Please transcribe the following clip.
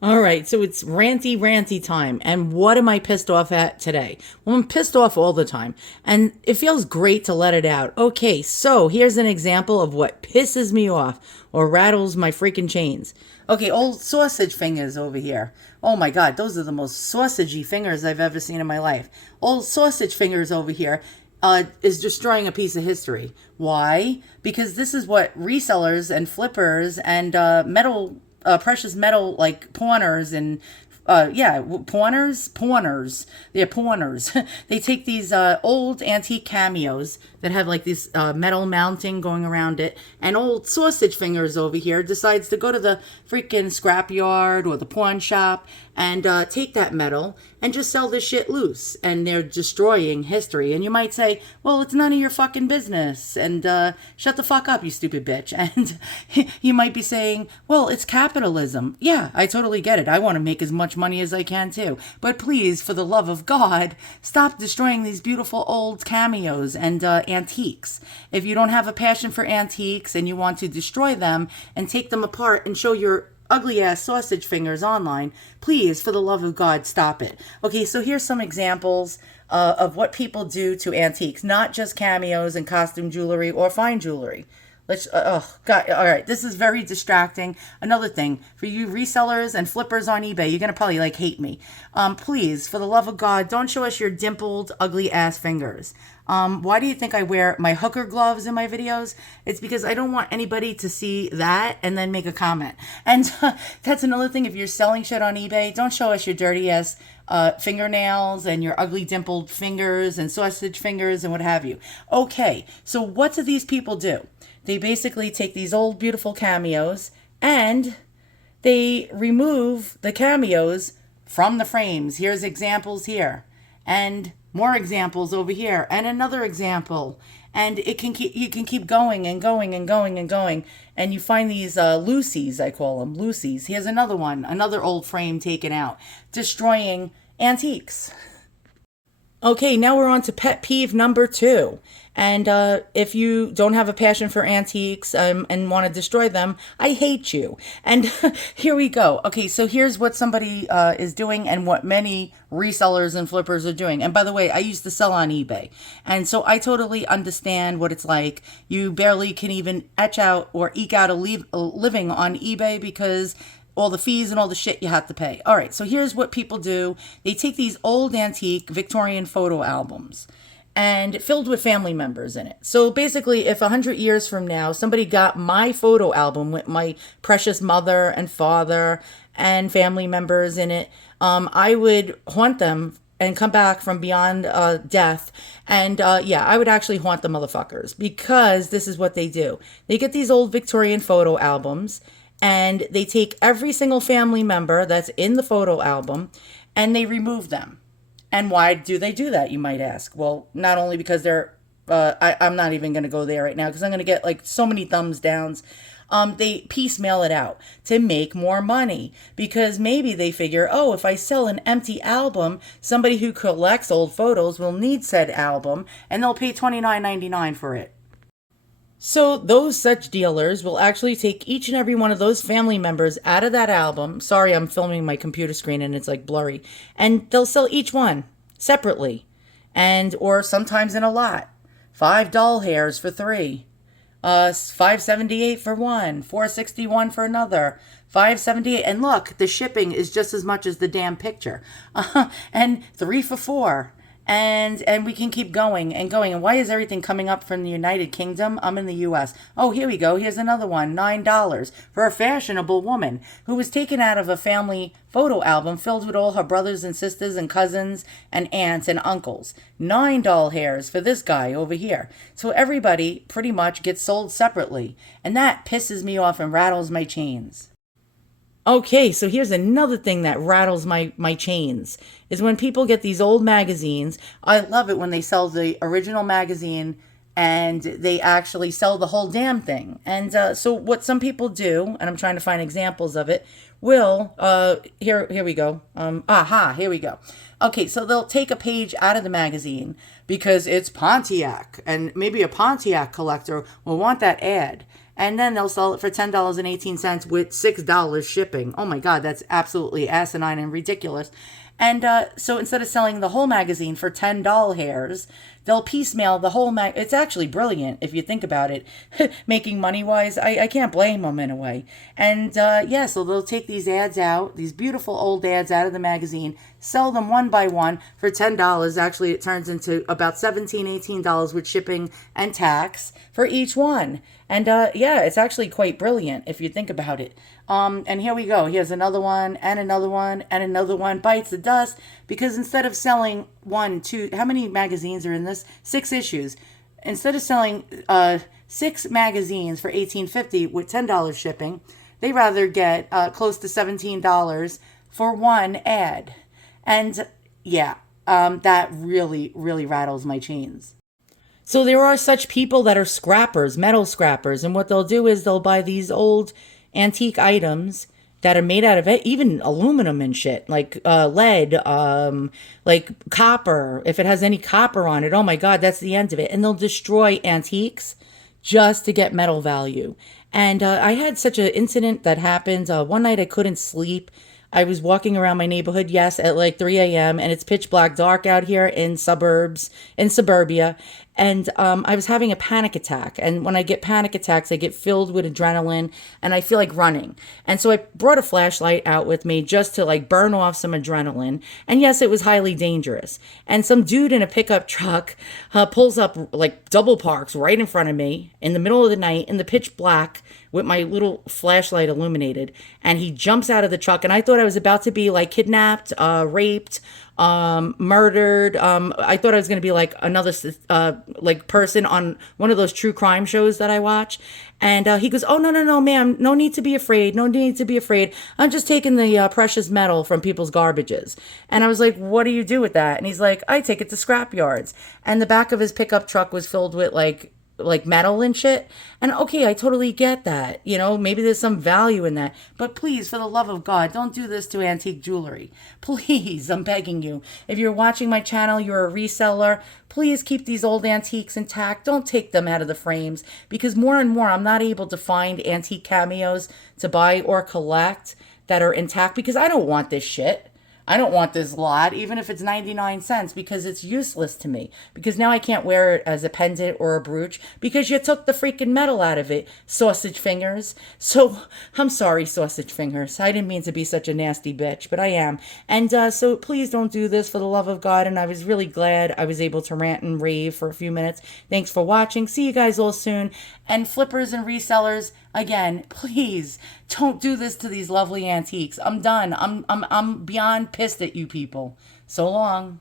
All right, so it's ranty time. And what am I pissed off at today? Well, I'm pissed off all the time, and it feels great to let it out. Okay, so here's an example of what pisses me off or rattles my freaking chains. Okay, old sausage fingers over here. Oh my God, those are the most sausagey fingers I've ever seen in my life. Old sausage fingers over here is destroying a piece of history. Why? Because this is what resellers and flippers and precious metal like pawners and pawners. They're pawners. They take these old antique cameos that have like this metal mounting going around it, and old sausage fingers over here decides to go to the freaking scrapyard or the pawn shop and take that metal and just sell this shit loose, and they're destroying history. And you might say, well, it's none of your fucking business, and shut the fuck up, you stupid bitch. And you might be saying, well, it's capitalism. Yeah, I totally get it. I want to make as much money as I can too, but please, for the love of God, stop destroying these beautiful old cameos and antiques. If you don't have a passion for antiques and you want to destroy them and take them apart and show your ugly ass sausage fingers online, please, for the love of God, stop it. Okay, so here's some examples of what people do to antiques, not just cameos and costume jewelry or fine jewelry. Oh God, all right, this is very distracting. Another thing, for you resellers and flippers on eBay, you're gonna probably like hate me. Please, for the love of God, don't show us your dimpled, ugly ass fingers. Why do you think I wear my hooker gloves in my videos? It's because I don't want anybody to see that and then make a comment. And that's another thing. If you're selling shit on eBay, don't show us your dirty ass fingernails and your ugly dimpled fingers and sausage fingers and what have you. Okay, so what do these people do? They basically take these old beautiful cameos and they remove the cameos from the frames. Here's examples here, and more examples over here, and another example, and you can keep going and going and going and going, and you find these Lucy's, I call them Lucy's. Here's another one, another old frame taken out, destroying antiques. Okay, now we're on to pet peeve number 2. And if you don't have a passion for antiques and want to destroy them, I hate you. And here we go. Okay, so here's what somebody is doing and what many resellers and flippers are doing. And by the way, I used to sell on eBay. And so I totally understand what it's like. You barely can even etch out or eke out a living on eBay because all the fees and all the shit you have to pay. All right, so here's what people do. They take these old antique Victorian photo albums and filled with family members in it. So basically, if 100 years from now, somebody got my photo album with my precious mother and father and family members in it, I would haunt them and come back from beyond death. And I would actually haunt the motherfuckers, because this is what they do. They get these old Victorian photo albums and they take every single family member that's in the photo album and they remove them. And why do they do that, you might ask? Well, not only because I'm not even going to go there right now because I'm going to get like so many thumbs downs. They piecemeal it out to make more money, because maybe they figure, oh, if I sell an empty album, somebody who collects old photos will need said album and they'll pay $29.99 for it. So those such dealers will actually take each and every one of those family members out of that album. Sorry, I'm filming my computer screen and it's like blurry. And they'll sell each one separately, and or sometimes in a lot. 5 doll hairs for 3. $5.78 for one, $4.61 for another, $5.78, and look, the shipping is just as much as the damn picture, and 3 for 4. And we can keep going and going. And why is everything coming up from the United Kingdom? I'm in the U.S. Oh, here we go. Here's another one. $9 for a fashionable woman who was taken out of a family photo album filled with all her brothers and sisters and cousins and aunts and uncles. 9 doll hairs for this guy over here. So everybody pretty much gets sold separately. And that pisses me off and rattles my chains. Okay, so here's another thing that rattles my chains, is when people get these old magazines. I love it when they sell the original magazine and they actually sell the whole damn thing. And so what some people do, and I'm trying to find examples of it, here we go. Here we go. Okay, so they'll take a page out of the magazine because it's Pontiac, and maybe a Pontiac collector will want that ad. and then they'll sell it for $10.18 with $6 shipping. Oh my God, that's absolutely asinine and ridiculous. And so instead of selling the whole magazine for $10 hairs, they'll piecemeal the whole It's actually brilliant if you think about it. Making money wise, I can't blame them in a way. And yeah, so they'll take these ads out, these beautiful old ads out of the magazine, sell them one by one for $10. Actually, it turns into about $17, $18 with shipping and tax for each one. And yeah, it's actually quite brilliant if you think about it. And here we go. Here's another one and another one and another one. Bites the dust because instead of selling one, two, how many magazines are in this? 6 issues. Instead of selling 6 magazines for $18.50 with $10 shipping, they rather get close to $17 for one ad. And yeah, that really, really rattles my chains. So there are such people that are scrappers, metal scrappers, and what they'll do is they'll buy these old antique items that are made out of it, even aluminum and shit, like lead, like copper. If it has any copper on it, oh my God, that's the end of it. And they'll destroy antiques just to get metal value. And I had such an incident that happened. One night I couldn't sleep. I was walking around my neighborhood, yes, at like 3 a.m. and it's pitch black dark out here in suburbia. And I was having a panic attack. And when I get panic attacks, I get filled with adrenaline and I feel like running. And so I brought a flashlight out with me just to like burn off some adrenaline. And yes, it was highly dangerous. And some dude in a pickup truck pulls up, like double parks right in front of me in the middle of the night in the pitch black with my little flashlight illuminated. And he jumps out of the truck. And I thought I was about to be like kidnapped, raped, murdered. I thought I was going to be like another like person on one of those true crime shows that I watch. And he goes, "Oh, no, ma'am. No need to be afraid. No need to be afraid. I'm just taking the precious metal from people's garbages." And I was like, "What do you do with that?" And he's like, "I take it to scrap yards." And the back of his pickup truck was filled with like metal and shit. And okay, I totally get that. You know, maybe there's some value in that. But please, for the love of God, don't do this to antique jewelry. Please, I'm begging you. If you're watching my channel, you're a reseller, please keep these old antiques intact. Don't take them out of the frames because more and more I'm not able to find antique cameos to buy or collect that are intact because I don't want this shit. I don't want this lot, even if it's 99 cents, because it's useless to me. Because now I can't wear it as a pendant or a brooch because you took the freaking metal out of it, sausage fingers. So, I'm sorry, sausage fingers. I didn't mean to be such a nasty bitch, but I am. And so please don't do this for the love of God. And I was really glad I was able to rant and rave for a few minutes. Thanks for watching. See you guys all soon. And flippers and resellers, again, please don't do this to these lovely antiques. I'm done. I'm beyond pissed at you people. So long.